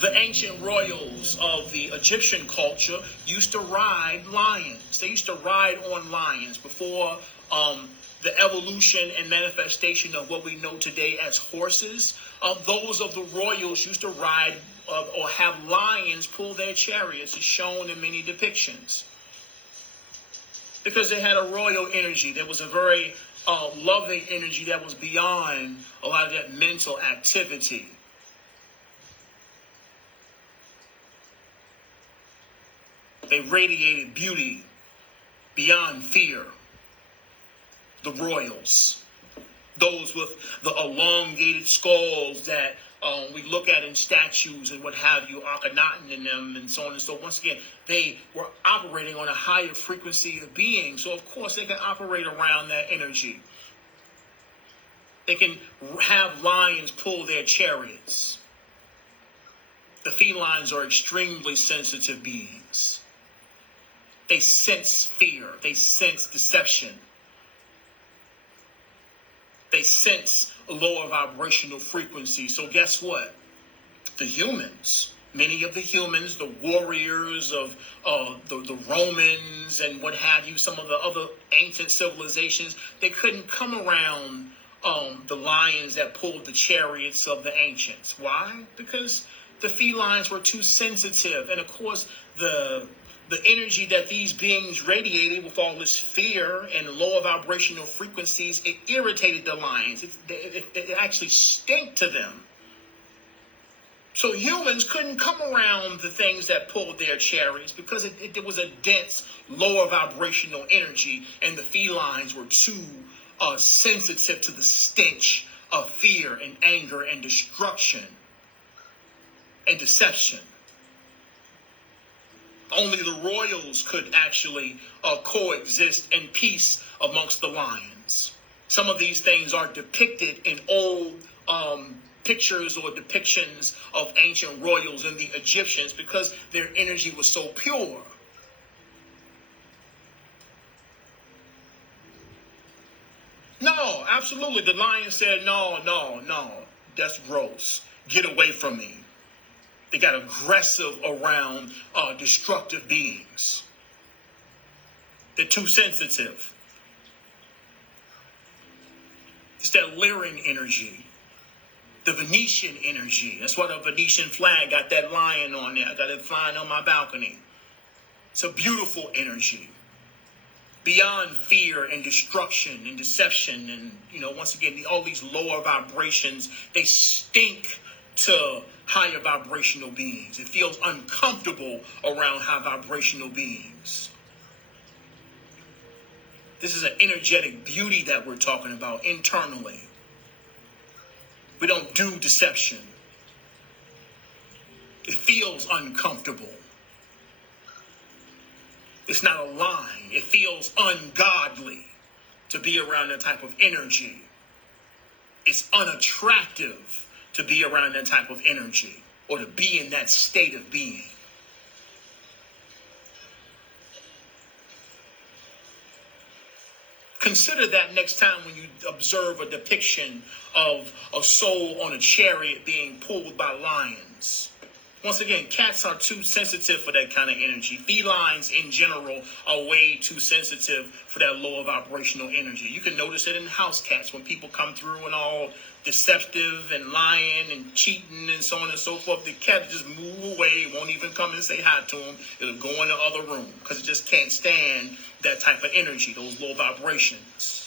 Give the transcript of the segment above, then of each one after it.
The ancient royals of the Egyptian culture used to ride lions. They used to ride on lions before the evolution and manifestation of what we know today as horses. Those of the royals used to ride or have lions pull their chariots, as shown in many depictions. Because they had a royal energy. There was a very loving energy that was beyond a lot of that mental activity. They radiated beauty beyond fear. The royals, those with the elongated skulls that we look at in statues and what have you, Akhenaten in them and so on and so on. Once again, they were operating on a higher frequency of being. So of course they can operate around that energy. They can have lions pull their chariots. The felines are extremely sensitive beings. They sense fear. They sense deception. They sense a lower vibrational frequency. So guess what? The humans, many of the humans, the warriors of the Romans and what have you, some of the other ancient civilizations, they couldn't come around the lions that pulled the chariots of the ancients. Why? Because the felines were too sensitive. And of course, the energy that these beings radiated with all this fear and lower vibrational frequencies, it irritated the lions. It actually stank to them. So humans couldn't come around the things that pulled their chariots because it was a dense, lower vibrational energy, and the felines were too sensitive to the stench of fear and anger and destruction and deception. Only the royals could actually coexist in peace amongst the lions. Some of these things are depicted in old pictures or depictions of ancient royals and the Egyptians because their energy was so pure. No, absolutely. The lion said, no, that's gross. Get away from me. They got aggressive around destructive beings. They're too sensitive. It's that Lyran energy, the Venetian energy. That's why the Venetian flag got that lion on there. I got it flying on my balcony. It's a beautiful energy. Beyond fear and destruction and deception and, once again, all these lower vibrations, they stink to higher vibrational beings. It feels uncomfortable around high vibrational beings. This is an energetic beauty that we're talking about internally. We don't do deception. It feels uncomfortable. It's not aligned. It feels ungodly to be around that type of energy. It's unattractive to be around that type of energy or to be in that state of being. Consider that next time when you observe a depiction of a soul on a chariot being pulled by lions. Once again, cats are too sensitive for that kind of energy. Felines in general are way too sensitive for that lower vibrational energy. You can notice it in house cats when people come through and all deceptive and lying and cheating and so on and so forth. The cat will just move away, won't even come and say hi to them. It'll go in the other room because it just can't stand that type of energy, those low vibrations.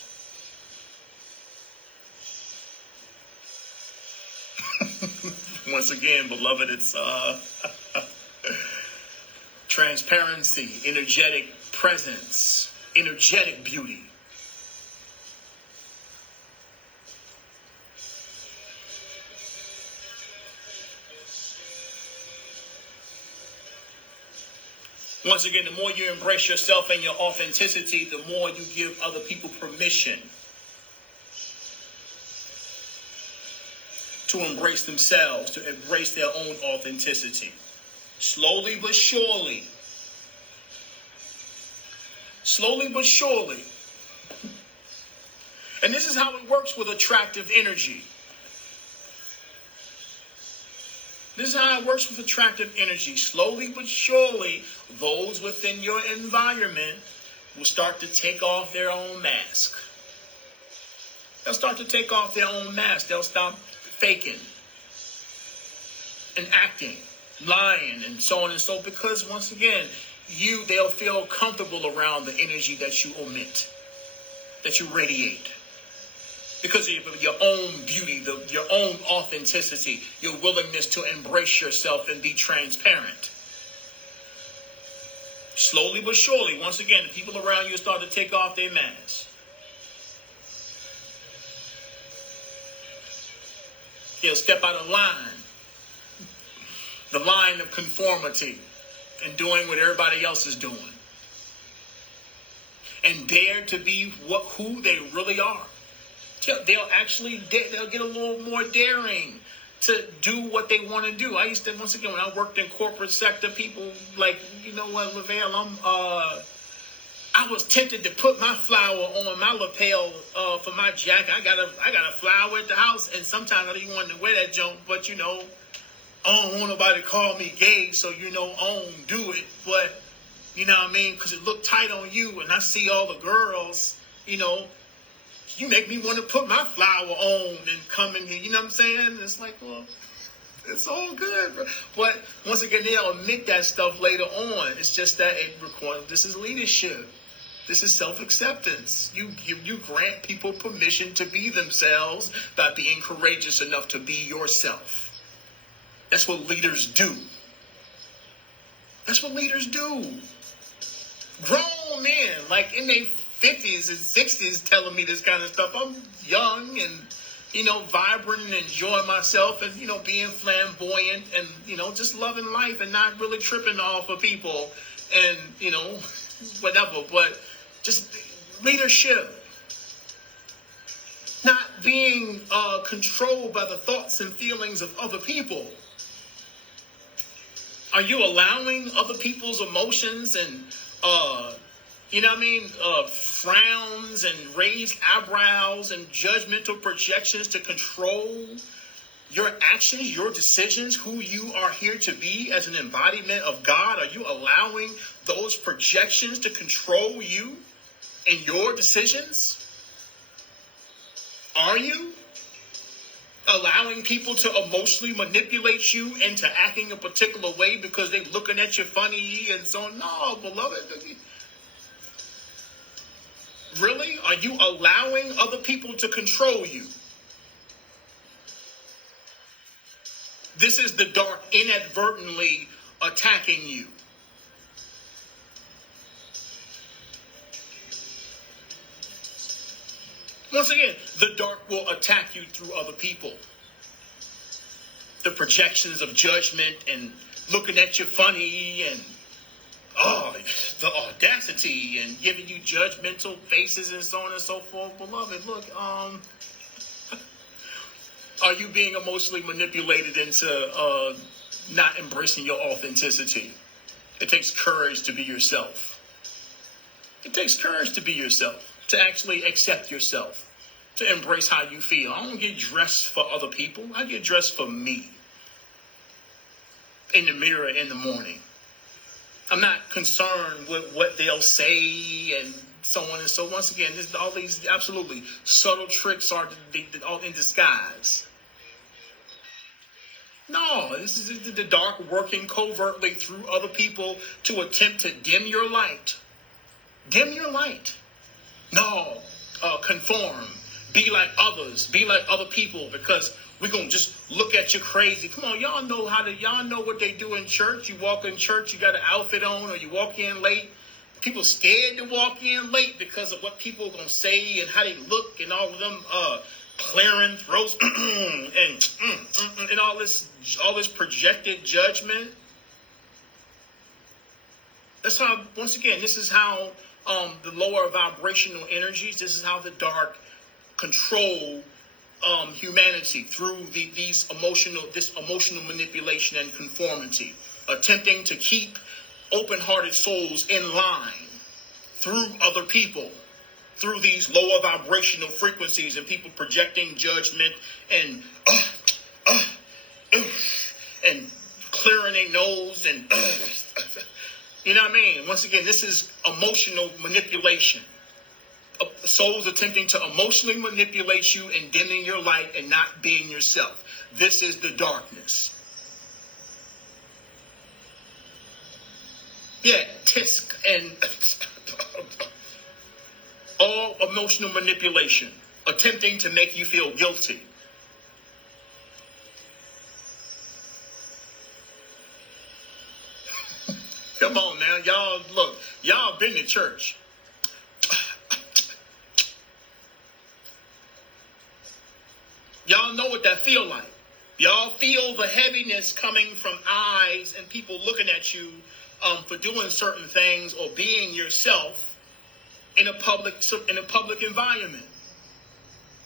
Once again, beloved, it's transparency, energetic presence, energetic beauty. Once again, the more you embrace yourself and your authenticity, the more you give other people permission to embrace themselves, to embrace their own authenticity. Slowly but surely. Slowly but surely. And this is how it works with attractive energy. This is how it works with attractive energy. Slowly but surely, those within your environment will start to take off their own mask. They'll start to take off their own mask. They'll stop faking and acting, lying, and so on and so. Because once again, they'll feel comfortable around the energy that you emit, that you radiate. Because of your own beauty, your own authenticity, your willingness to embrace yourself and be transparent. Slowly but surely, once again, the people around you start to take off their masks. They'll step out of line. The line of conformity and doing what everybody else is doing. And dare to be who they really are. They'll get a little more daring to do what they want to do. I used to, once again, when I worked in corporate sector, people like, you know what, Lavelle, I was tempted to put my flower on my lapel for my jacket. I got a flower at the house, and sometimes I didn't want to wear that junk, but you know, I don't want nobody to call me gay, so you know, I don't do it. But you know what I mean, because it looked tight on you, and I see all the girls, you know. You make me want to put my flower on and come in here. You know what I'm saying? It's like, well, it's all good. But once again, they'll admit that stuff later on. It's just that this is leadership. This is self-acceptance. You grant people permission to be themselves by being courageous enough to be yourself. That's what leaders do. That's what leaders do. Grown men, like in their 50s and 60s telling me this kind of stuff. I'm young and, you know, vibrant and enjoying myself and, you know, being flamboyant and, you know, just loving life and not really tripping off of people and, you know, whatever. But just leadership. Not being controlled by the thoughts and feelings of other people. Are you allowing other people's emotions and, you know what I mean, frowns and raised eyebrows and judgmental projections to control your actions, your decisions, who you are here to be as an embodiment of God? Are you allowing those projections to control you and your decisions? Are you allowing people to emotionally manipulate you into acting a particular way because they're looking at you funny and so on? No, beloved. Really? Are you allowing other people to control you? This is the dark inadvertently attacking you. Once again, the dark will attack you through other people. The projections of judgment and looking at you funny and the audacity and giving you judgmental faces and so on and so forth. Beloved, look, are you being emotionally manipulated into not embracing your authenticity? It takes courage to be yourself. It takes courage to be yourself, to actually accept yourself, to embrace how you feel. I don't get dressed for other people. I get dressed for me in the mirror in the morning. I'm not concerned with what they'll say and so on and so. Once again, all these absolutely subtle tricks are all in disguise. No, this is the dark working covertly through other people to attempt to dim your light. Dim your light. No, conform. Be like others. Be like other people because we're going to just look at you crazy. Come on, y'all know what they do in church. You walk in church, you got an outfit on, or you walk in late. People scared to walk in late because of what people are going to say and how they look and all of them clearing throats and all this projected judgment. That's how, once again, this is how the lower vibrational energies, this is how the dark control humanity through this emotional manipulation and conformity, attempting to keep open-hearted souls in line through other people, through these lower vibrational frequencies and people projecting judgment and and clearing their nose and you know what I mean? Once again, this is emotional manipulation. Souls attempting to emotionally manipulate you and dimming your light and not being yourself. This is the darkness. Yeah, tisk and all emotional manipulation, attempting to make you feel guilty. Come on now, y'all, look, y'all been to church. Y'all know what that feel like. Y'all feel the heaviness coming from eyes and people looking at you for doing certain things or being yourself in a public environment,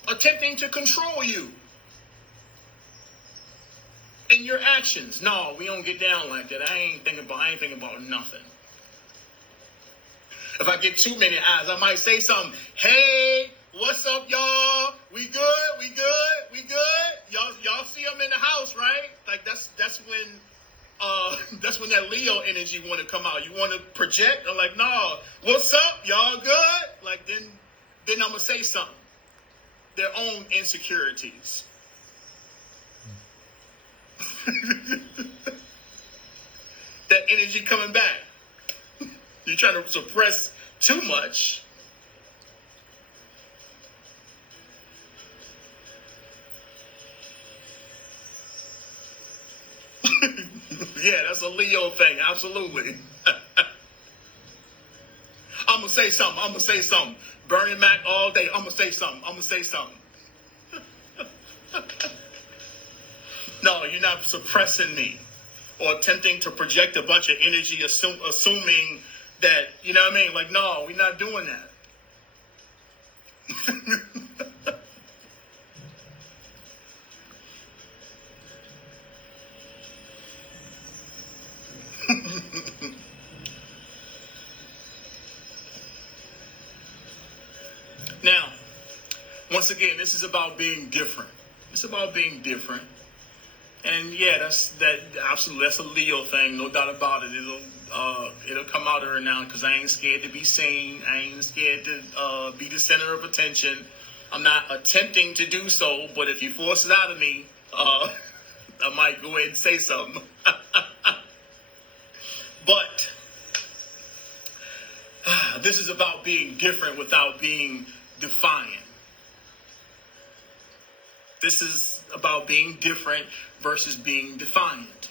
attempting to control you and your actions. No, we don't get down like that. I ain't thinking about nothing. If I get too many eyes, I might say something. Hey, what's up, y'all? We good? Y'all see them in the house, right? Like that's when that Leo energy want to come out. You want to project? I'm like, no. What's up, y'all? Good? Like then I'm gonna say something. Their own insecurities. That energy coming back. You're trying to suppress too much. Yeah, that's a Leo thing. Absolutely. I'm going to say something. Bernie Mac all day. I'm going to say something. No, you're not suppressing me or attempting to project a bunch of energy, assuming that, you know what I mean? Like, no, we're not doing that. Now, once again, this is about being different. It's about being different. And yeah, absolutely, that's a Leo thing, no doubt about it. It'll come out every now because I ain't scared to be seen. I ain't scared to be the center of attention. I'm not attempting to do so, but if you force it out of me, I might go ahead and say something. But this is about being different without being defiant. This is about being different versus being defiant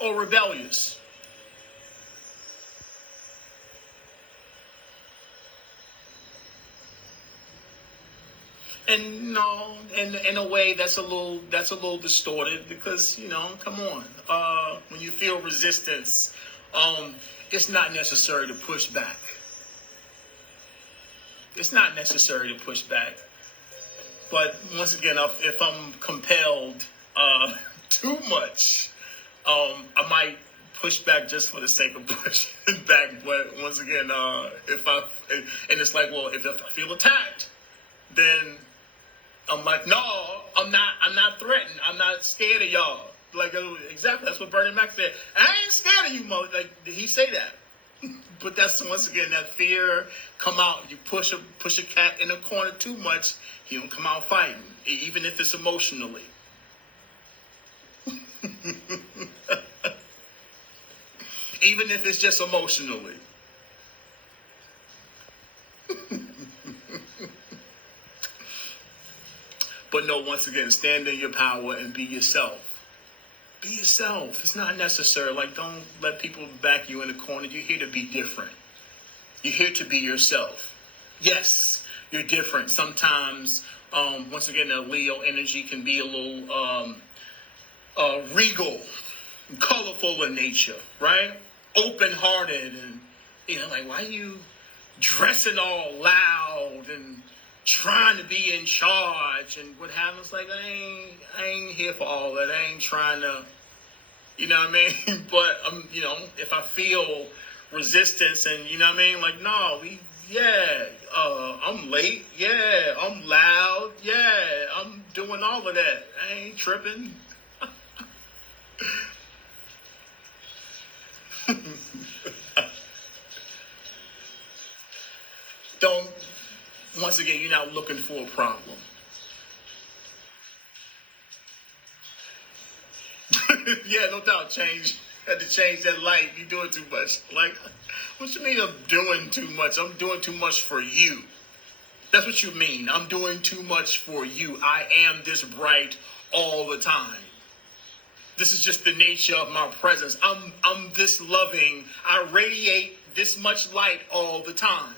or rebellious. And no, in a way that's a little distorted because, you know, come on. When you feel resistance, it's not necessary to push back. It's not necessary to push back. But once again, if I'm compelled too much, I might push back just for the sake of pushing back. But once again, and it's like, well, if I feel attacked, then I'm like, no, I'm not threatened. I'm not scared of y'all. Like, exactly, that's what Bernie Mac said. I ain't scared of you, mother. Like, did he say that? But that's, once again, that fear come out. You push a cat in a corner too much, he don't come out fighting, even if it's emotionally. Even if it's just emotionally. But no, once again, stand in your power and be yourself. Be yourself. It's not necessary. Like, don't let people back you in the corner. You're here to be different. You're here to be yourself. Yes, you're different. Sometimes, once again, the Leo energy can be a little regal, and colorful in nature, right? Open-hearted, and, you know, like, why are you dressing all loud and trying to be in charge and what happens? Like, I ain't here for all that. I ain't trying to, you know what I mean? But you know, if I feel resistance and, you know what I mean, like, no, I'm late, yeah, I'm loud, yeah, I'm doing doing all of that. I ain't tripping. Don't, once again, you're not looking for a problem. Yeah, no doubt. Had to change that light. You're doing too much. Like, what you mean I'm doing too much? I'm doing too much for you. That's what you mean. I'm doing too much for you. I am this bright all the time. This is just the nature of my presence. I'm this loving. I radiate this much light all the time.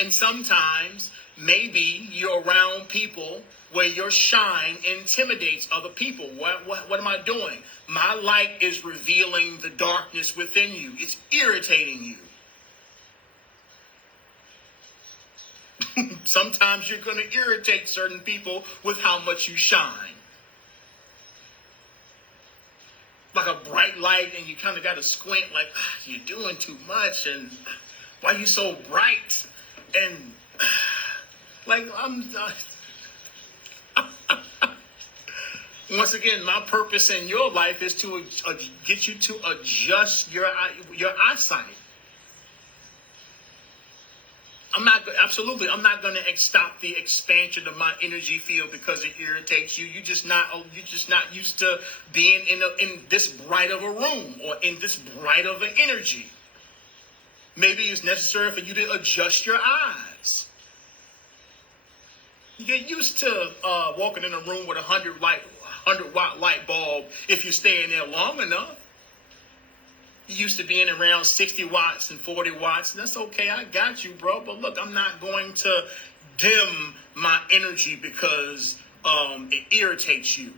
And sometimes, maybe you're around people where your shine intimidates other people. What am I doing? My light is revealing the darkness within you. It's irritating you. Sometimes you're going to irritate certain people with how much you shine. Like a bright light, and you kind of got to squint like, you're doing too much, and why are you so bright? And like, once again, my purpose in your life is to get you to adjust your eyesight. I'm not going to stop the expansion of my energy field because it irritates you. You're just not used to being in this bright of a room or in this bright of an energy. Maybe it's necessary for you to adjust your eyes. You get used to walking in a room with a 100-watt light bulb if you stay in there long enough. You used to being around 60 watts and 40 watts. And that's okay. I got you, bro. But look, I'm not going to dim my energy because it irritates you.